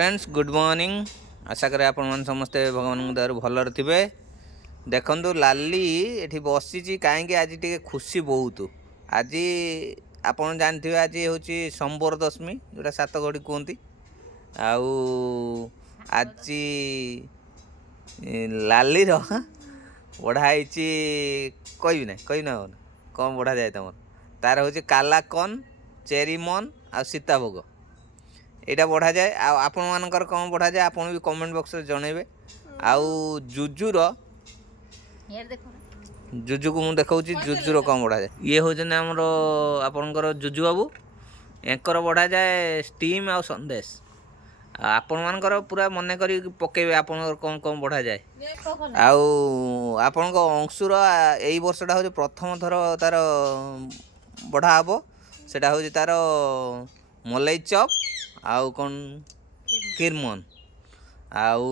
Friends good morning. आशा करे आपण मन समस्ते भगवान दयार भलर थे। देखु लाली एठी बसी कहीं आज टे खुशी बहुत। आज आपण जानते आज हूँ संबर दशमी जोटा सात घड़ी कहती। आज लाली बढ़ाई कह ना कौन बढ़ा जाए तुम तार हूँ कालाकन चेरीमन आ सीताभोग यहाँ बढ़ा जाए। आपण मानकर कौन बढ़ा जाए आपन भी कमेंट बॉक्स में जनइबे। आउ जुजुर जुजु को मुझे देखा जुजुर कौन बढ़ा जाए। ये हूँ आमर आपणकर जुजु बाबू एंकर बढ़ा जाए स्टीम आउ संदेश। आपण मानकर पूरा मन कर पकेबे आपन कौन कौन बढ़ा जाए। आपण अंशुर यही वर्षटा हूँ प्रथम थर तार बढ़ा हम सेटा हूँ तार मलाई चप आउ कौन किरमन आउ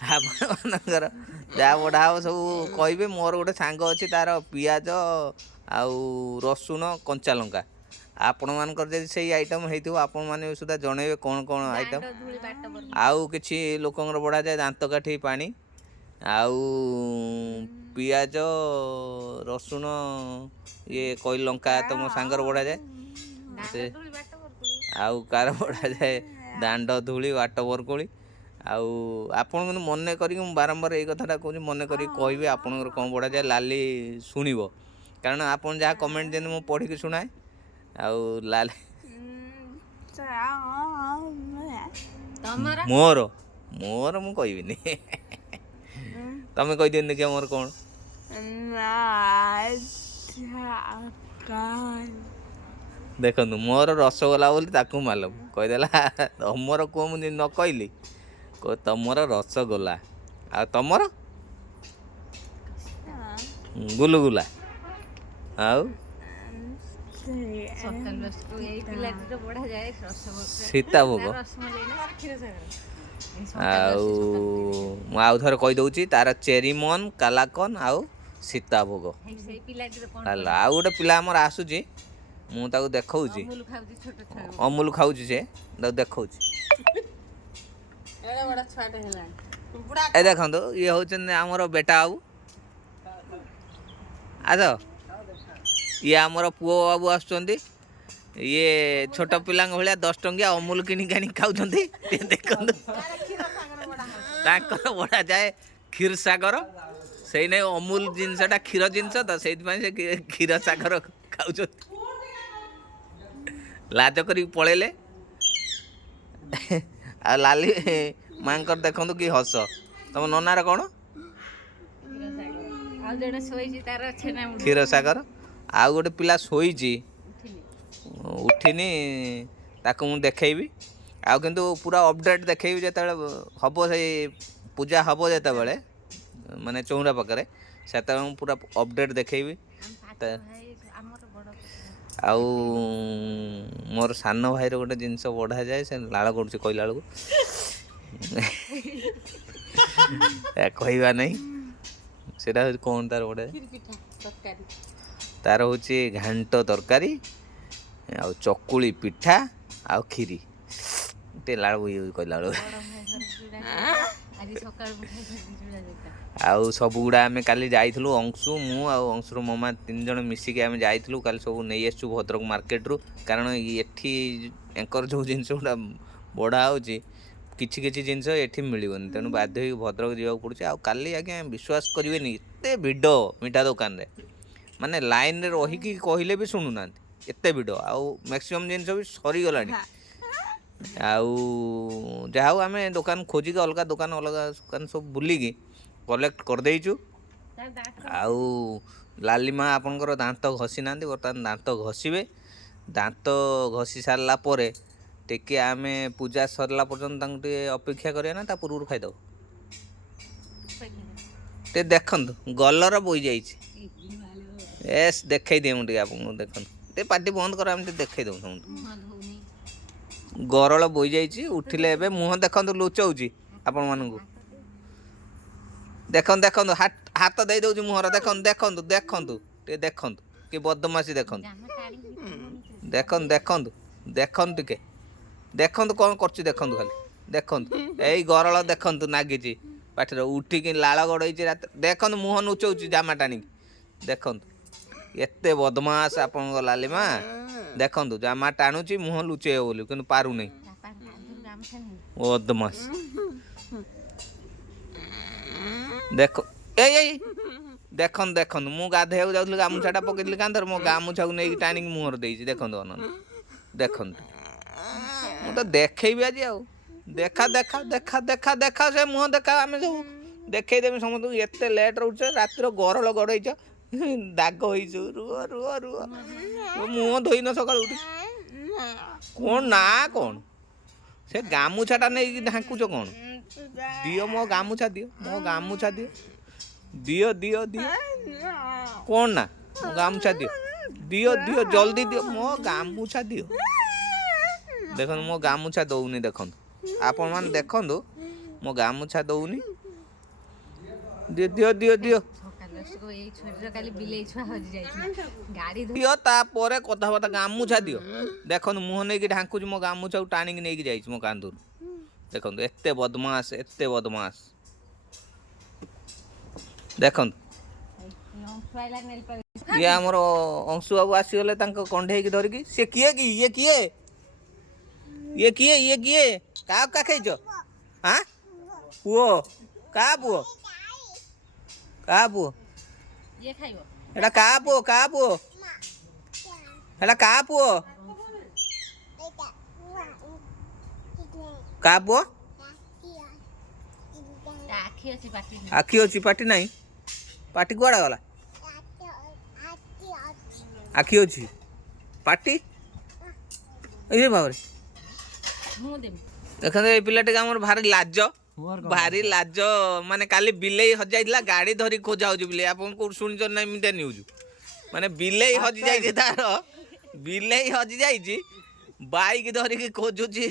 आपणकर जहाँ बढ़ा हम सब कहे। मोर गोटे सांग अच्छी तार पियाज आउ रसुण कंचा लंका आपण मानकर जब से आइटम हो आपण मैंने सुधा जनइबे कौन कौन आइटम। आउ किछि लोकंर बढ़ा जाए दांत काठी पानी आउ पियाज रसुण ये कोई लंका तो मो सांगर बढ़ा जाए से आउ कार बढ़ा जाए दांड धूली बाट बरकोली। आपण मन कर बारंबार ये कथा कहूँ मन कर कहे आपंकर कौन बढ़ा जाए लाली शुणव कारण आपन जहाँ कमेंट देने मुझे पढ़ी की शुणाए। आउ लाली मोर मोर मु कहबिनी तमें कह दियो देखिए मोर कौन देखु मोर रसगोला बोली ताकू मालूम कहीदेला तमर कह मुझे न कहली तमर रसगोला आ तमर गुलगुला आउ सीताभोग आउ थर कहीदे तार चेरीमन कालाकन आउ सीताभोग। आउ गोटे पिला आमर आसूची मुझे देखा अमूल खाऊ से देखा देखो ये हूँ आमर बेटा बाबू आस ये आमर पुओ बाबू आसुँच ये छोट पिला भाया 10 टंकिया अमूल किनिक आनी खाऊँ देख बढ़ा जाए क्षीर सागर से नहीं अमूल जिनसटा क्षीर जिनस तो से क्षीर सागर खाऊ लाज कर पलैले आ लाली मांकर देखु कि हस तुम ननार कौन क्षीर सागर आउ गोटे पिला शोची उठिनी ताकू मुझे देखी आउ किंतु पूरा अपडेट देखी जो हम से पूजा हम जो माने चौरा पाखे से पूरा अपडेट देखी। आउ मोर सान भाई गोटे जिनस बढ़ा जाए से लाड़ कर कहला बेलू कहवा नहीं सेटा कौन तार बढ़ा तार हूँ घांट तरकारी आउ चकुली पिठा आउ खीरी टे लाड़ कहला बेलू आउ सब गुड़ा आम काली जाइलु अंशु मु अंशुर मामा 3 जन मिसिक आम जाइलु काली सब नहीं आसु भद्रक मार्केट रु कारण एठी एंकर जो जिनस गुड़ा बढ़ा हो किछि किछि जिनस एठी मिलबनी तेणु बाध्य हो भद्रक जावाक पड़ुछि। आउ काली आज्ञा विश्वास करेनि एते भिड़ मिठा दुकान रे माने लाइन रे रही कहले भी शुणुना एते भिड़ आउ मैक्सिमम जिनस भी सरी गलानी। आउ जहाँ आम दुकान खोजिक अलग दुकान सब बुलिकी कलेक्ट कर देचु। आउ लाली माँ आपनकर दांत घसी ना बर्तमान दांत घसीबे दांत घसी सारा पर टे आम पूजा सरला पर्यंत अपेक्षा करिया ना पूर्व खाईदब टे देखु गलर बोई जाइए देखे दिए मुझे आप देखते पार्टी बंद कर देखे दे गरल बोई जाइए उठिले एबे मुह देखु लुचाऊँ आपण मानू देखु देखु हाथ दे दौर मुहर देखु देखु देखु टे देखु कि बदमाशी देखु देखु देखु देखु टे ଦେଖନ୍ତୁ କ'ଣ କରୁଛି ଦେଖନ୍ତୁ ଖାଲି ଦେଖନ୍ତୁ ଏଇ ଗରଳ ଦେଖନ୍ତୁ ନାଗିଛି ପାଟିରେ ଉଠିକି ଲାଳ ଗଡ଼େଇଛି ରାତି ଦେଖନ୍ତୁ ମୁହଁ ନୁଚଉଛି ଜାମା ଟାଣିକି ଦେଖନ୍ତୁ ଏତେ ବଦମାସ ଆପଣଙ୍କ ଲାଲିମା ଦେଖନ୍ତୁ ଜାମା ଟାଣୁଛି ମୁହଁ ଲୁଚେଇବ ବୋଲି କିନ୍ତୁ ପାରୁନି ବଦମାସ ଦେଖ ଏଇ ଦେଖନ୍ତୁ ଦେଖନ୍ତୁ ମୁଁ ଗାଧୋଇବାକୁ ଯାଉଥିଲି ଗାମୁଛାଟା ପକେଇଥିଲି କାନ୍ଧରେ ମୋ ଗାମୁଛାକୁ ନେଇକି ଟାଣିକି ମୁହଁରେ ଦେଇଛି ଦେଖନ୍ତୁ ଅନନ୍ତ ଦେଖନ୍ତୁ ମୁଁ ତ ଦେଖେଇବି ଆଜି ଆଉ ଦେଖା ଦେଖା ଦେଖା ଦେଖା ଦେଖା ସେ ମୁହଁ ଦେଖା ଆମେ ସବୁ ଦେଖେଇଦେବି ସମସ୍ତଙ୍କୁ ଏତେ ଲେଟ୍ ରହୁଛ ରାତିର ଗରଳ ଗଡ଼େଇଛ ଦାଗ ହେଇଛୁ ରୁହ ରୁହ ରୁହ ମୁହଁ ଧୋଇନ ସକାଳୁ ଉଠି କ'ଣ ନା କ'ଣ ସେ ଗାମୁଛାଟା ନେଇକି ଢାଙ୍କୁଛ କ'ଣ ଦିଅ ମୋ ଗାମୁଛା ଦିଅ ମୋ ଗାମୁଛା ଦିଅ ଦିଅ ଦିଅ ଦିଅ କ'ଣ ନା ମୋ ଗାମୁଛା ଦିଅ ଦିଅ ଦିଅ ଜଲ୍ଦି ଦିଅ ମୋ ଗାମୁଛା ଦିଅ ଦେଖନ୍ତୁ ମୋ ଗାମୁଛା ଦଉନି ଦେଖନ୍ତୁ ଆପଣମାନେ ଦେଖନ୍ତୁ ମୋ ଗାମୁଛା ଦଉନି ଦିଅ ଦିଅ ଦିଅ ଦିଅ ଦିଅ ତାପରେ କଥାବାର୍ତ୍ତା ଗାମୁଛା ଦିଅ ଦେଖନ୍ତୁ ମୁହଁ ନେଇକି ଢାଙ୍କୁଛି ମୋ ଗାମୁଛାକୁ ଟାଣିକି ନେଇକି ଯାଇଛି ମୋ କାନ୍ଧରୁ ଦେଖନ୍ତୁ ଏତେ ବଦମାସ ଦେଖନ୍ତୁ ଇଏ ଆମର ଅଂଶୁ ବାବୁ ଆସିଗଲେ ତାଙ୍କ କଣ୍ଢେଇକି ଧରିକି ସେ କିଏ କି ଇଏ କିଏ କାହା ଖାଇଛ ହଁ ପୁଅ କାହା ପୁଅ ଏଟା କାହା ପୁଅ ଏଟା କାହା ପୁଅ ଆଖି ଅଛି ପାଟି ନାହିଁ ପାଟି କୁଆଡ଼େ ଗଲା ଆଖି ଅଛି ପାଟି ଏଇ ଭାବରେ ଦେଖନ୍ତୁ ଏଇ ପିଲାଟିକି ଆମର ଭାରି ଲାଜ ମାନେ କାଲି ବିଲେଇ ହଜିଯାଇଥିଲା ଗାଡ଼ି ଧରି ଖୋଜା ହଉଛି ବିଲେଇ ଆପଣ କୋଉଠି ଶୁଣିଛନ୍ତି ନା ଏମିତିଆ ନ୍ୟୁଜ୍ ମାନେ ବିଲେଇ ହଜିଯାଇଛି ବିଲେଇ ହଜିଯାଇଛି ବାଇକ୍ ଧରିକି ଖୋଜୁଛି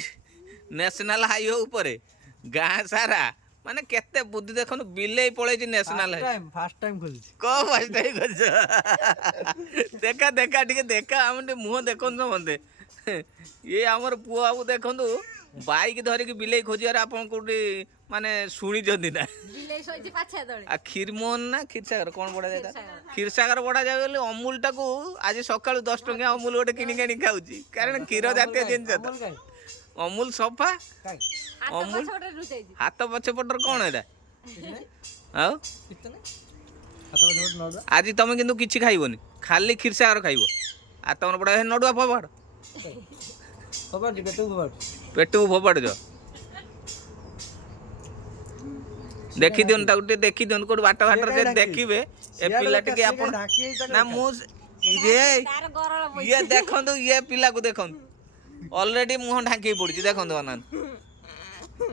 ନ୍ୟାସନାଲ ହାଇୱେ ଉପରେ ଗାଁ ସାରା ମାନେ କେତେ ବୁଦ୍ଧି ଦେଖନ୍ତୁ ବିଲେଇ ପଳେଇଛି ନ୍ୟାସନାଲ ଦେଖା ଦେଖା ଟିକେ ଦେଖା ଆମେ ଟିକେ ମୁହଁ ଦେଖନ୍ତୁ ମତେ ଇଏ ଆମର ପୁଅ ବାବୁ ଦେଖନ୍ତୁ ବାଇକ୍ ଧରିକି ବିଲେଇ ଖୋଜିବାର ଆପଣ କୋଉଠି ମାନେ ଶୁଣିଛନ୍ତି ନା ଆଉ କ୍ଷୀରମୋହନ ନା କ୍ଷୀରସାଗର କ'ଣ ବଢ଼ାଯାଏ କ୍ଷୀରସାଗର ବଢ଼ାଯାଏ ବୋଲି ଅମୁଲଟାକୁ ଆଜି ସକାଳୁ 10 ଟଙ୍କିଆ ଅମୁଲ ଗୋଟେ କିଣିକି ଆଣି ଖାଉଛି କାରଣ କ୍ଷୀର ଜାତୀୟ ଜିନିଷ ତ ଅମୁଲ ସଫା ଅମୁଲ ହାତ ପଛପଟର କ'ଣ ଏଇଟା ଆଉ ଆଜି ତମେ କିନ୍ତୁ କିଛି ଖାଇବନି ଖାଲି କ୍ଷୀରସାଗର ଖାଇବ ଆଉ ତମର ବଡ଼ ନଡ଼ୁଆ ଫୋପାଡ଼ ପେଟକୁ ଫୋପାଡ଼ୁଛ ଦେଖିଦିଅନ୍ତୁ ତାକୁ ଟିକେ ଦେଖିଦିଅନ୍ତୁ କୋଉଠି ବାଟ ଘାଟରେ ଦେଖିବେ ଏ ପିଲା ଟିକେ ଆପଣ ନା ମୁଁ ଇଏ ଦେଖନ୍ତୁ ଇଏ ପିଲାକୁ ଦେଖନ୍ତୁ ଅଲରେଡି ମୁହଁ ଢାଙ୍କି ପଡୁଛି ଦେଖନ୍ତୁ ଅନାନ୍ତୁ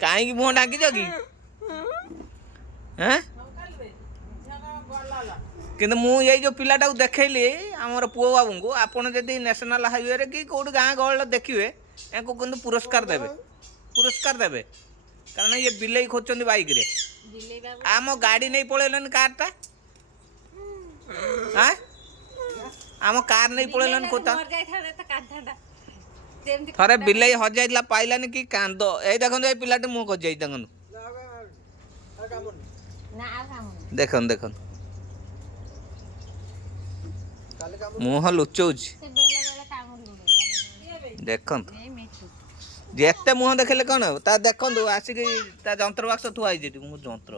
କାହିଁକି ମୁହଁ ଢାଙ୍କିଛ କି କିନ୍ତୁ ମୁଁ ଏଇ ଯୋଉ ପିଲାଟାକୁ ଦେଖେଇଲି ଆମର ପୁଅ ବାବୁଙ୍କୁ ଆପଣ ଯଦି ନ୍ୟାସନାଲ ହାଇୱେରେ କି କୋଉଠି ଗାଁ ଗହଳିରେ ଦେଖିବେ ୟାଙ୍କୁ କିନ୍ତୁ ପୁରସ୍କାର ଦେବେ କାରଣ ଇଏ ବିଲେଇ ଖୋଜୁଛନ୍ତି ବାଇକରେ ଆମ ଗାଡ଼ି ନେଇ ପଳେଇଲେନି କାରଟା ଆମ କାର ନେଇ ପଳେଇଲେନି ଖୋତା ଥରେ ବିଲେଇ ହଜିଯାଇଥିଲା ପାଇଲାନି କି କାନ୍ଦ ଏଇ ଦେଖନ୍ତୁ ଏଇ ପିଲାଟି ମୁହଁ ଖୋଜିଯାଇଛି ଦେଖନ୍ତୁ ମୁହଁ ଲୁଚଉଛି ଦେଖନ୍ତୁ ଯେତେ ମୁହଁ ଦେଖିଲେ କ'ଣ ହବ ତା ଦେଖନ୍ତୁ ଆସିକି ତା ଯନ୍ତ୍ର ବାକ୍ସ ଥୁଆ ହେଇଛି ଯନ୍ତ୍ର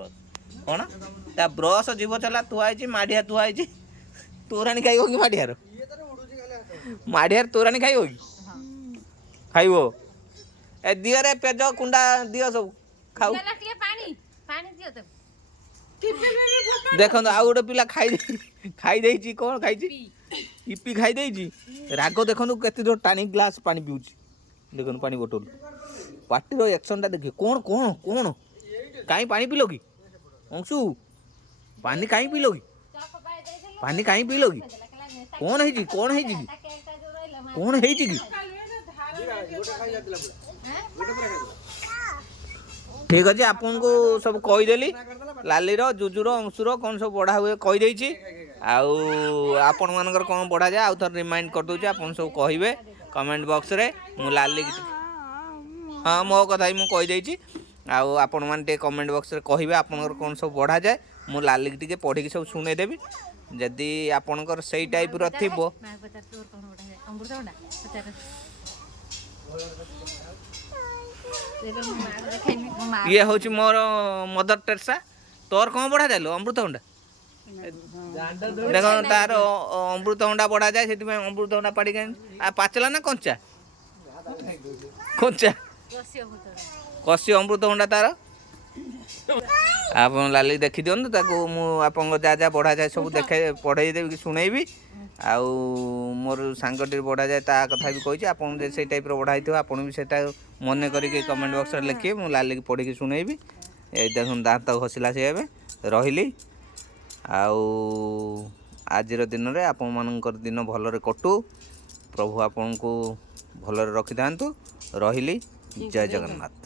କ'ଣ ତା ବ୍ରଶ ଜୀବ ଚଲା ଥୁଆ ହେଇଛି ମାଠିଆ ଥୁଆ ହେଇଛି ତୋରାଣୀ ଖାଇବ କି ମାଠିଆର ତୋରାଣୀ ଖାଇବ କି ଖାଇବ ଏ ଦିଅରେ ପେଜ କୁଣ୍ଡା ଦିଅ ସବୁ ଖାଉ ଦେଖନ୍ତୁ ଆଉ ଗୋଟେ ପିଲା ଖାଇଦେଇଛି କ'ଣ ଖାଇଛି ଇପି ଖାଇଦେଇଛି ରାଗ ଦେଖନ୍ତୁ କେତେ ଜୋର ଟାଣି ଗ୍ଲାସ ପାଣି ପିଉଛି ଦେଖନ୍ତୁ ପାଣି ବୋଟଲ ପାଟିର ଏକ୍ସନଟା ଦେଖିବେ କ'ଣ କାହିଁ ପାଣି ପିଇଲ କି ଅଂଶୁ ପାଣି କାହିଁ ପିଇଲ କି କ'ଣ ହେଇଛି କି ଠିକ୍ ଅଛି ଆପଣଙ୍କୁ ସବୁ କହିଦେଲି ଲାଲିର ଜୁଜୁର ଅଂଶୁର କ'ଣ ସବୁ ବଢ଼ା ହୁଏ କହିଦେଇଛି ଆଉ ଆପଣମାନଙ୍କର କ'ଣ ବଢ଼ାଯାଏ ଆଉ ଥରେ ରିମାଇଣ୍ଡ କରିଦେଉଛି ଆପଣ ସବୁ କହିବେ କମେଣ୍ଟ ବକ୍ସରେ ମୁଁ ଲାଲି हाँ मो कथा ही मुझे कहीदे आपण मैंने कमेंट बॉक्स रे कहे आपंकर कौन सब बढ़ा जाए मु लाली टे पढ़ी सब शुणेदेवी जदि आपणकर से टाइप थी ये हूँ मोर मदर टेरेसा तोर कौन बढ़ा जाए अमृतभंडा देख तार अमृतभंडा बढ़ा जाए से अमृतभंडा पाड़ी पाचला ना कंचा कंचा कषि अमृतभंडा तार आप लाली देखी दिखाँ आप जहाँ जहाँ बढ़ा जाए सब देखे पढ़े देवी शुणेबी आउ मोर सांगटी बढ़ा जाए ता कथा भी कही आप से टाइप बढ़ाई थे आप भी सेटा मन करके कमेंट बॉक्स में लिखे मुझे लाली की पढ़ी शुणेबी देख दाँत घसला सी ए रही आजिर दिन में आप दिन भलरे कटू प्रभु आपन को भलरे रखि था रही जय जगन्नाथ।